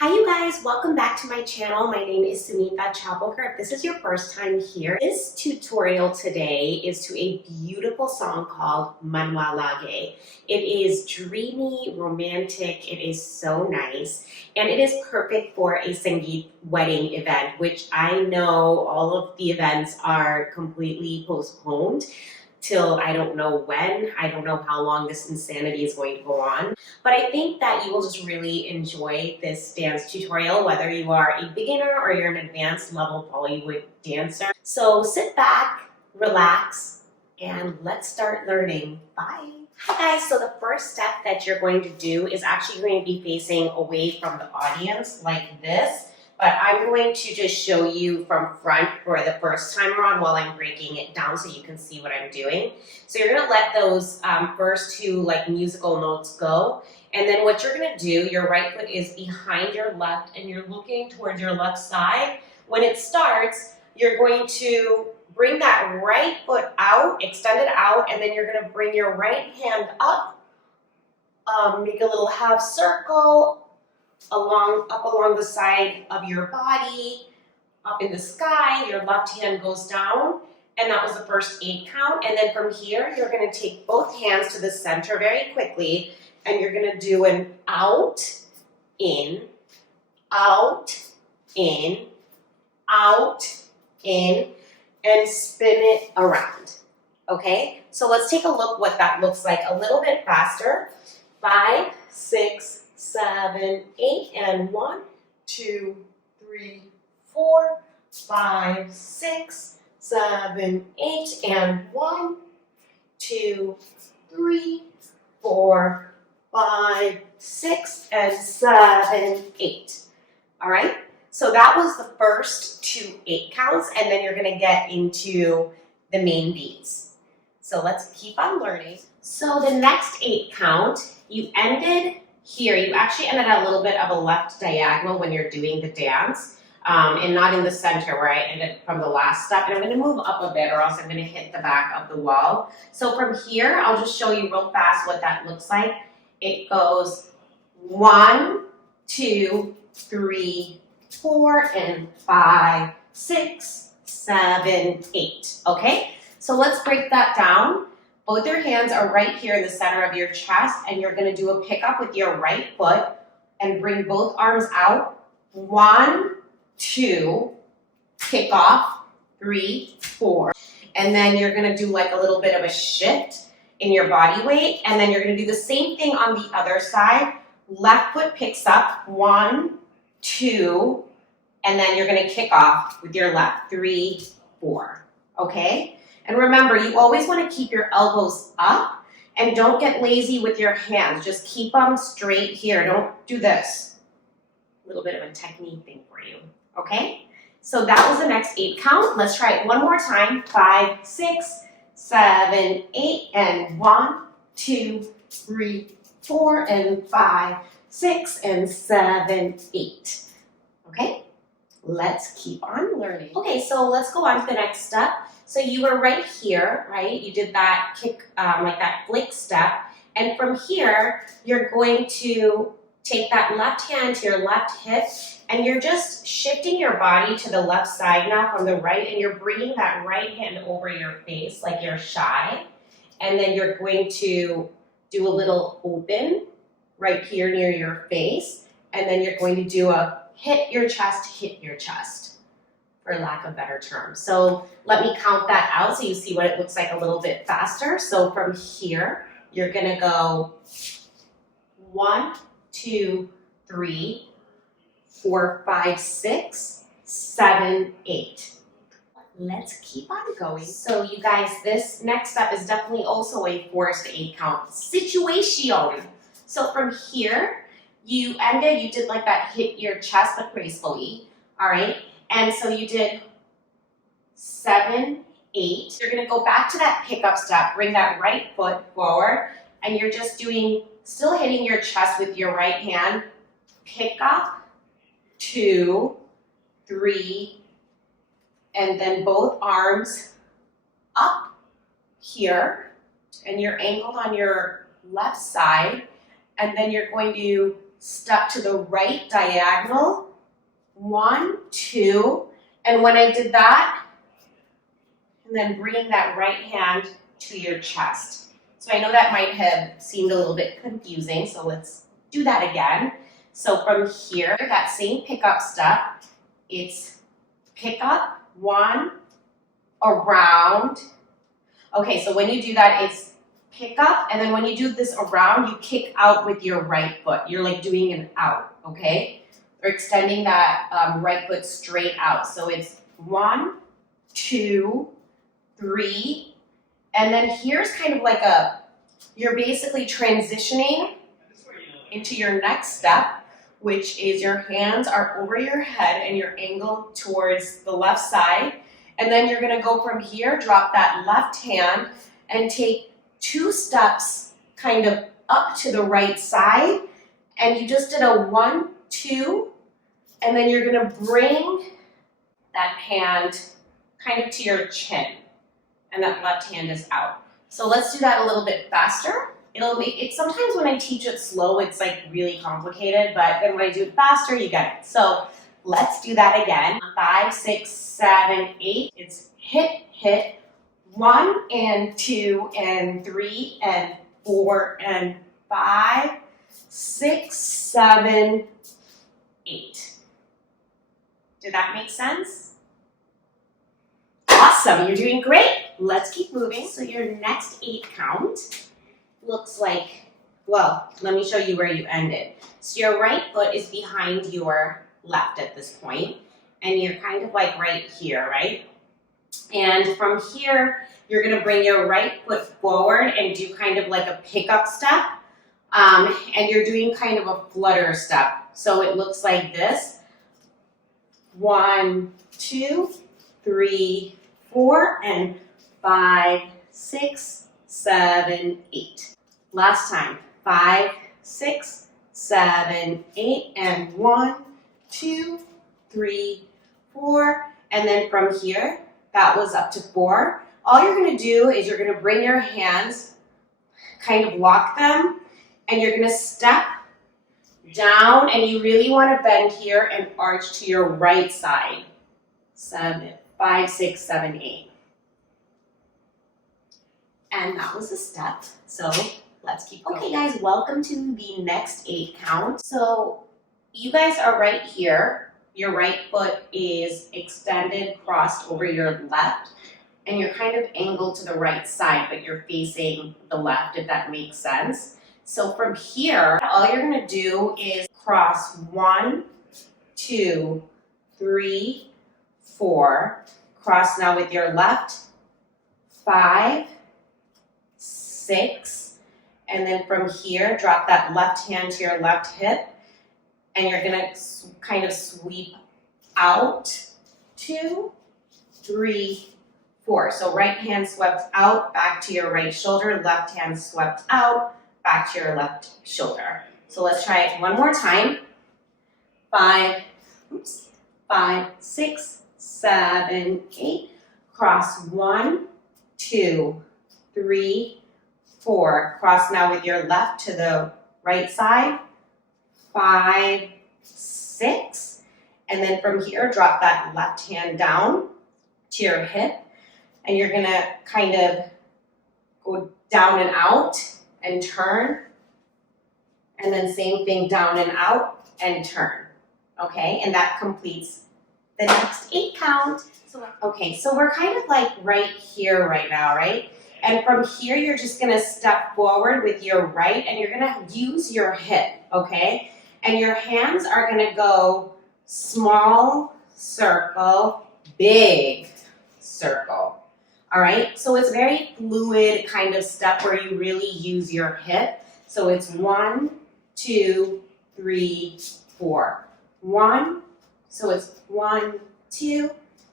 Hi you guys, welcome back to my channel. My name is Sunita Chaphalkar. If this is your first time here, this tutorial today is to a beautiful song called Manwa Laage. It is dreamy, romantic, it is so nice, and it is perfect for a Sangeet wedding event, which I know all of the events are completely postponed till I don't know when. I don't know how long this insanity is going to go on. But I think that you will just really enjoy this dance tutorial, whether you are a beginner or you're an advanced level Bollywood dancer. So sit back, relax, and let's start learning. Bye. Hi guys, so the first step that you're going to do is actually going to be facing away from the audience like this. But I'm going to just show you from front for the first time around while I'm breaking it down so you can see what I'm doing. So you're gonna let those first two like musical notes go. And then what you're gonna do, your right foot is behind your left and you're looking towards your left side. When it starts, you're going to bring that right foot out, extend it out, and then you're gonna bring your right hand up, make a little half circle, up along the side of your body, up in the sky. Your left hand goes down, and that was the first 8 count. And then from here, you're going to take both hands to the center very quickly, and you're going to do an out, in, out, in, out, in, and spin it around. Okay, so let's take a look what that looks like a little bit faster. 5, 6, 7, 8, and 1, 2, 3, 4, 5, 6, 7, 8, and 1, 2, 3, 4, 5, 6, and 7, 8. All right, so that was the first 2 8 counts, and then you're going to get into the main beats. So let's keep on learning. So the next 8 count, you ended here. You actually ended at a little bit of a left diagonal when you're doing the dance, and not in the center where I ended from the last step. And I'm going to move up a bit or else I'm going to hit the back of the wall. So from here, I'll just show you real fast what that looks like. It goes 1, 2, 3, 4, and 5, 6, 7, 8. Okay, so let's break that down. Both your hands are right here in the center of your chest, and you're going to do a pickup with your right foot and bring both arms out. 1, 2, kick off, 3, 4. And then you're going to do like a little bit of a shift in your body weight, and then you're going to do the same thing on the other side. Left foot picks up, 1, 2, and then you're going to kick off with your left, 3, 4. Okay? And remember, you always want to keep your elbows up and don't get lazy with your hands. Just keep them straight here. Don't do this. A little bit of a technique thing for you. Okay? So that was the next 8 count. Let's try it one more time. 5, 6, 7, 8, and 1, 2, 3, 4, and 5, 6, and 7, 8. Okay? Let's keep on learning. Okay, so let's go on to the next step. So you were right here, right? You did that kick, like that flick step. And from here, you're going to take that left hand to your left hip, and you're just shifting your body to the left side now from the right, and you're bringing that right hand over your face like you're shy. And then you're going to do a little open right here near your face. And then you're going to do a hit your chest, for lack of better terms. So let me count that out so you see what it looks like a little bit faster. So from here, you're gonna go 1, 2, 3, 4, 5, 6, 7, 8. Let's keep on going. So you guys, this next step is definitely also a forced 8 count situation. So from here, you did like that hit your chest but gracefully, all right? And so you did 7, 8. You're gonna go back to that pickup step, bring that right foot forward, and you're just doing, still hitting your chest with your right hand. Pick up, 2, 3, and then both arms up here, and you're angled on your left side, and then you're going to step to the right diagonal. 1, 2, and when I did that, and then bringing that right hand to your chest. So I know that might have seemed a little bit confusing, so let's do that again. So from here, that same pickup step, it's pick up, 1, around. Okay, so when you do that, it's pick up, and then when you do this around, you kick out with your right foot. You're like doing an out, okay? Or extending that right foot straight out. So it's 1, 2, 3, and then here's kind of like you're basically transitioning into your next step, which is your hands are over your head and you're angled towards the left side. And then you're gonna go from here, drop that left hand, and take 2 steps kind of up to the right side. And you just did a 1, 2, and then you're gonna bring that hand kind of to your chin. And that left hand is out. So let's do that a little bit faster. Sometimes when I teach it slow, it's like really complicated, but then when I do it faster, you get it. So let's do that again. 5, 6, 7, 8. It's hit, hit. 1 and 2 and 3 and 4 and 5, 6, 7, 8. Did that make sense? Awesome, you're doing great. Let's keep moving. So your next 8 count looks like, well, let me show you where you ended. So your right foot is behind your left at this point, and you're kind of like right here, right? And from here, you're gonna bring your right foot forward and do kind of like a pickup step, and you're doing kind of a flutter step. So it looks like this. 1, 2, 3, 4, and 5, 6, 7, 8. Last time, 5, 6, 7, 8, and 1, 2, 3, 4, and then from here, that was up to 4. All you're gonna do is you're gonna bring your hands, kind of lock them, and you're gonna step down, and you really wanna bend here and arch to your right side. 5, 6, 7, 8. And that was a step, so let's keep going. Okay guys, welcome to the next 8 count. So you guys are right here. Your right foot is extended, crossed over your left, and you're kind of angled to the right side, but you're facing the left, if that makes sense. So from here, all you're gonna do is cross 1, 2, 3, 4. Cross now with your left, 5, 6, and then from here, drop that left hand to your left hip, and you're gonna kind of sweep out, 2, 3, 4. So right hand swept out, back to your right shoulder, left hand swept out, back to your left shoulder. So let's try it one more time. 5, 6, 7, 8. Cross 1, 2, 3, 4. Cross now with your left to the right side. 5, 6. And then from here, drop that left hand down to your hip. And you're gonna kind of go down and out and turn. And then same thing, down and out and turn. Okay, and that completes the next 8 count. So we're kind of like right here right now, right? And from here, you're just gonna step forward with your right, and you're gonna use your hip, okay? And your hands are gonna go small circle, big circle, all right? So it's very fluid kind of step where you really use your hip. So it's 1, 2, 3, 4. 1, so it's 1, 2,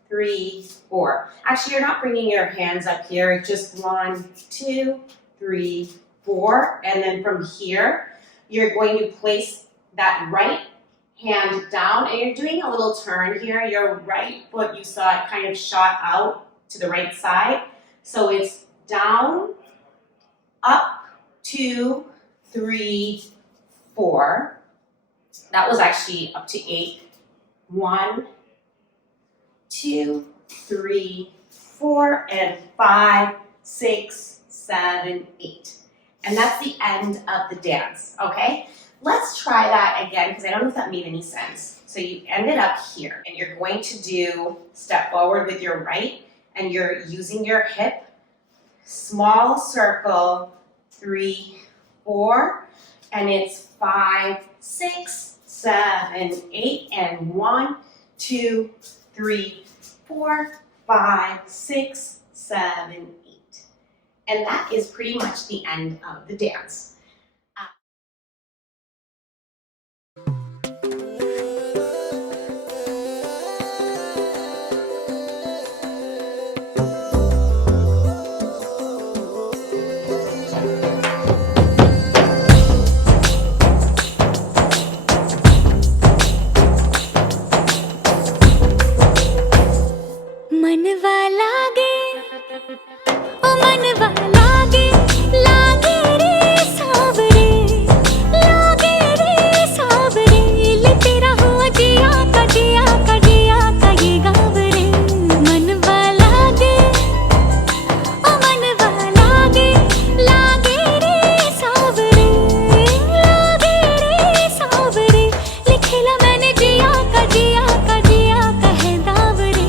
3, 4. Actually, you're not bringing your hands up here. It's just 1, 2, 3, 4. And then from here, you're going to place that right hand down, and you're doing a little turn here. Your right foot, you saw it kind of shot out to the right side. So it's down, up, 2, 3, 4. That was actually up to 8. 1, 2, 3, 4, and 5, 6, 7, 8. And that's the end of the dance, okay? Let's try that again, because I don't know if that made any sense. So you ended up here, and you're going to do step forward with your right, and you're using your hip, small circle, 3, 4, and it's 5, 6, 7, 8, and 1, 2, 3, 4, 5, 6, 7, 8. And that is pretty much the end of the dance. मनवा लागे ओ मनवा लागे लागे रे सावरे ले तेरा हुआ जिया का ये गाँव रे मनवा लागे ओ मनवा लागे लागे रे सावरे लिखेला मैंने जिया का है दाव रे